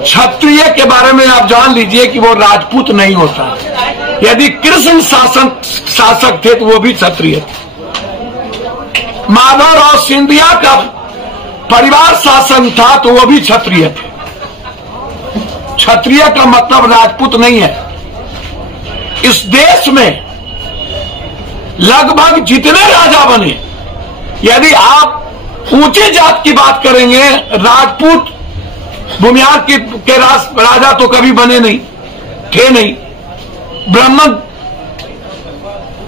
क्षत्रिय के बारे में आप जान लीजिए कि वो राजपूत नहीं होता। यदि कृष्ण शासक थे तो वो भी क्षत्रिय थे। माधव और सिंधिया का परिवार शासन था तो वो भी क्षत्रिय थे। क्षत्रिय का मतलब राजपूत नहीं है। इस देश में लगभग जितने राजा बने, यदि आप ऊंची जात की बात करेंगे, राजपूत भूमिहार के राजा तो कभी बने नहीं, थे नहीं। ब्राह्मण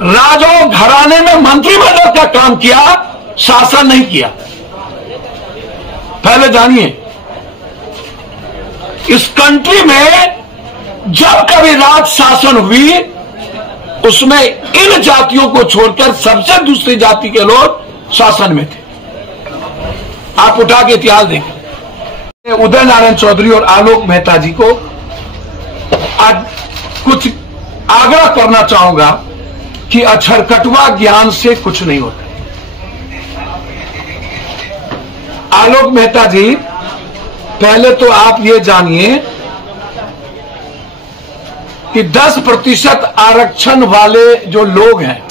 राजाओं घराने में मंत्रिमंडल का काम किया, शासन नहीं किया। पहले जानिए, इस कंट्री में जब कभी राज शासन हुई, उसमें इन जातियों को छोड़कर सबसे दूसरी जाति के लोग शासन में थे। आप उठा के इतिहास देखें। उदय नारायण चौधरी और आलोक मेहता जी को आज कुछ आग्रह करना चाहूंगा कि अक्षरकटवा ज्ञान से कुछ नहीं होता। आलोक मेहता जी, पहले तो आप ये जानिए कि 10% आरक्षण वाले जो लोग हैं,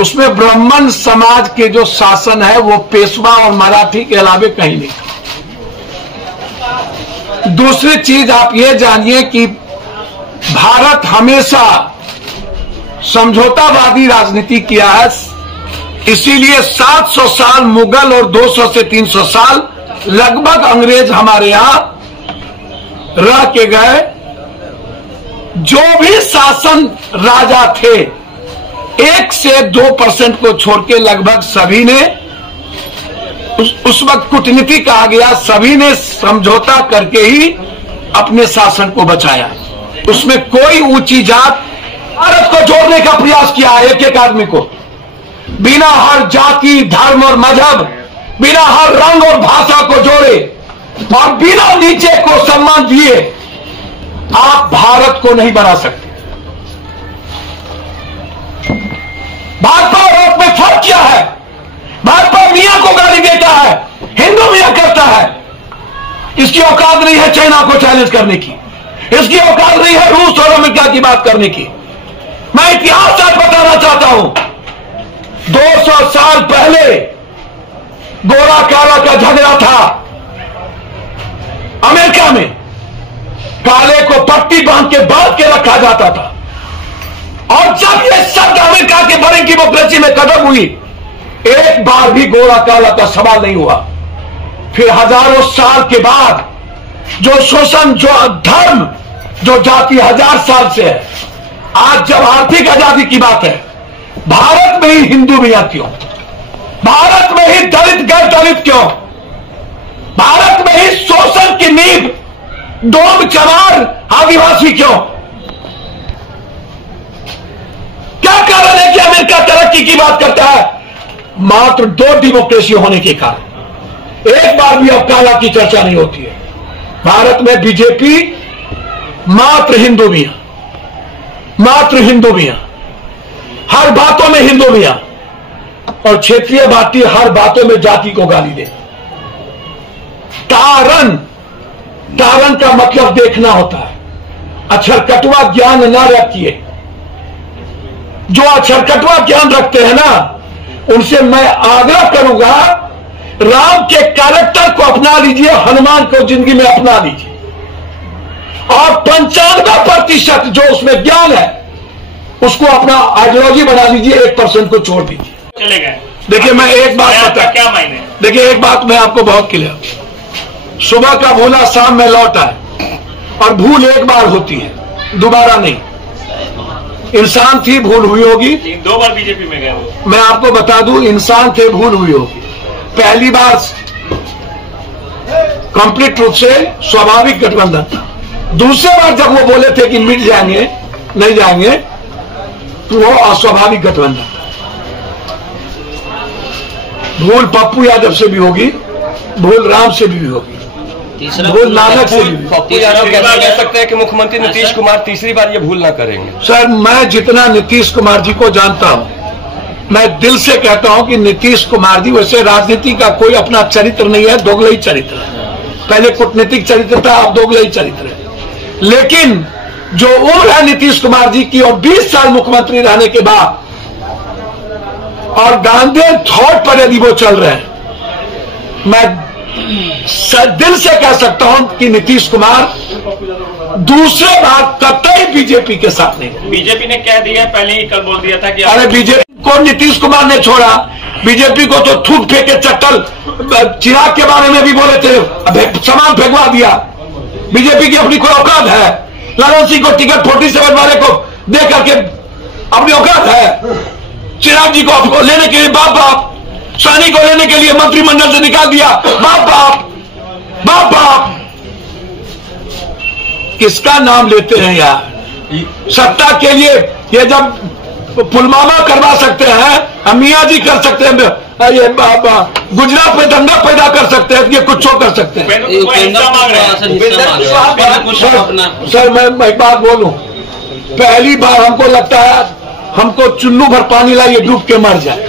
उसमें ब्राह्मण समाज के जो शासन है वो पेशवा और मराठी के अलावे कहीं नहीं। दूसरी चीज आप ये जानिए कि भारत हमेशा समझौतावादी राजनीति किया है, इसीलिए 700 साल मुगल और 200 से 300 साल लगभग अंग्रेज हमारे यहां रह के गए। जो भी शासन राजा थे, 1 से 2% को छोड़ के लगभग सभी ने, उस वक्त कूटनीति कहा गया, सभी ने समझौता करके ही अपने शासन को बचाया। उसमें कोई ऊंची जात, भारत को जोड़ने का प्रयास किया एक एक आदमी को, बिना हर जाति, धर्म और मजहब, बिना हर रंग और भाषा को जोड़े और बिना नीचे को सम्मान दिए आप भारत को नहीं बना सकते। भाजपा और आप में फर्क क्या है? भाजपा मियां को गाली देता है, हिंदू मियां करता है। इसकी औकात नहीं है चाइना को चैलेंज करने की, इसकी औकात नहीं है रूस और अमेरिका की बात करने की। मैं इतिहास आज बताना चाहता हूं, 200 साल पहले गोरा काला का झगड़ा था अमेरिका में। काले को पट्टी बांध के रखा जाता था, और जब ये शब्द अमेरिका के बड़ी डेमोक्रेसी में कदम हुई, एक बार भी गोरा काला का सवाल नहीं हुआ। फिर हजारों साल के बाद जो शोषण, जो धर्म, जो जाति 1000 साल से है, आज जब आर्थिक आजादी की बात है, भारत में ही हिंदू मियां क्यों? भारत में ही दलित गैर दलित क्यों? भारत में ही शोषण की नींव डोम चमार आदिवासी क्यों? क्या कारण है कि अमेरिका तरक्की की बात करता है? मात्र 2 डेमोक्रेसी होने के कारण एक बार भी अब काला की चर्चा नहीं होती है। भारत में बीजेपी मात्र हिंदू मियां, मात्र हिंदू मियां, हर बातों में हिंदू मियां, और क्षेत्रीय भारतीय हर बातों में जाति को गाली दे। कारण का मतलब देखना होता है। अक्षरकटवा ज्ञान ना रखिए। जो अक्षरकटवा ज्ञान रखते हैं ना, उनसे मैं आग्रह करूंगा, राम के कैरेक्टर को अपना लीजिए, हनुमान को जिंदगी में अपना लीजिए, और 95% जो उसमें ज्ञान है उसको अपना आइडियोलॉजी बना लीजिए, 1% को छोड़ दीजिए। चले गए। देखिए, मैं एक बात बता, क्या मायने? देखिए एक बात मैं आपको बहुत क्लियर, सुबह का भूला शाम में लौट आए, और भूल एक बार होती है, दोबारा नहीं। इंसान थी, भूल हुई होगी। 2 बार बीजेपी में गए हो। मैं आपको बता दूं, इंसान थे, भूल हुई होगी। पहली बार कंप्लीट रूप से स्वाभाविक गठबंधन था। दूसरी बार जब वो बोले थे कि मिट जाएंगे, नहीं जाएंगे, तो वो अस्वाभाविक गठबंधन था। भूल पप्पू यादव से भी होगी, भूल राम से भी होगी, भूल नानक से भी। पप्पू यादव कैसे कह सकते हैं कि मुख्यमंत्री नीतीश कुमार तीसरी बार ये भूल ना करेंगे? सर, मैं जितना नीतीश कुमार जी को जानता हूं, मैं दिल से कहता हूं कि नीतीश कुमार जी, वैसे राजनीति का कोई अपना चरित्र नहीं है, दोगलई चरित्र है। पहले कूटनीतिक चरित्र था, अब दोगलई चरित्र है। लेकिन जो उम्र है नीतीश कुमार जी की, और 20 साल मुख्यमंत्री रहने के बाद, और गांधी थॉट पर यदि वो चल रहे हैं, मैं दिल से कह सकता हूं कि नीतीश कुमार दूसरे बार कतई बीजेपी के साथ नहीं। बीजेपी ने कह दिया, पहले ही कल बोल दिया था कि अरे बीजेपी को नीतीश कुमार ने छोड़ा, बीजेपी को तो थूक फेंके चट्टल, चिराग के बारे में भी बोले थे, सामान फेंकवा दिया। बीजेपी की अपनी कोई औकात है? लालन सिंह को टिकट 47 वाले को दे करके अपनी औकात है? चिराग जी को लेने के लिए बाप बाप, सानी को लेने के लिए मंत्रिमंडल से निकाल दिया, बाप बाप बाप बाप। किसका नाम लेते हैं यार? सत्ता के लिए ये जब पुलवामा करवा सकते हैं, हम मियाँ जी कर सकते हैं, ये गुजरात में दंगा पैदा कर सकते हैं, ये कुछ कर सकते हैं। सर मैं एक बात बोलूं, पहली बार हमको लगता है हमको चुल्लू भर पानी लाइए डूब के मर जाए।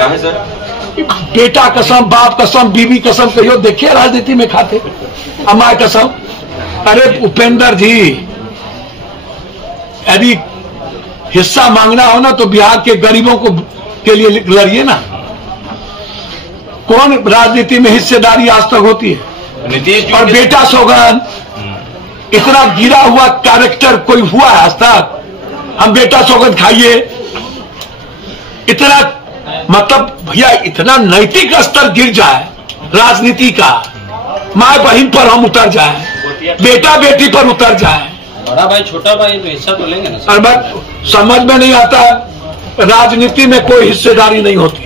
बेटा कसम, बाप कसम, बीवी कसम कहियो देखिए राजनीति में खाते, अम्मा कसम। अरे उपेंद्र जी, यदि हिस्सा मांगना हो ना तो बिहार के गरीबों को के लिए लड़िए ना। कौन राजनीति में हिस्सेदारी आज तक होती है? और बेटा सौगन, इतना गिरा हुआ कैरेक्टर कोई हुआ है आज तक? हम बेटा सौगन खाइए, इतना मतलब भैया इतना नैतिक स्तर गिर जाए राजनीति का, माँ बहन पर हम उतर जाए, बेटा बेटी पर उतर जाए, बड़ा भाई छोटा भाई तो हिस्सा तो लेंगे ना। और समझ में नहीं आता, राजनीति में कोई हिस्सेदारी नहीं होती।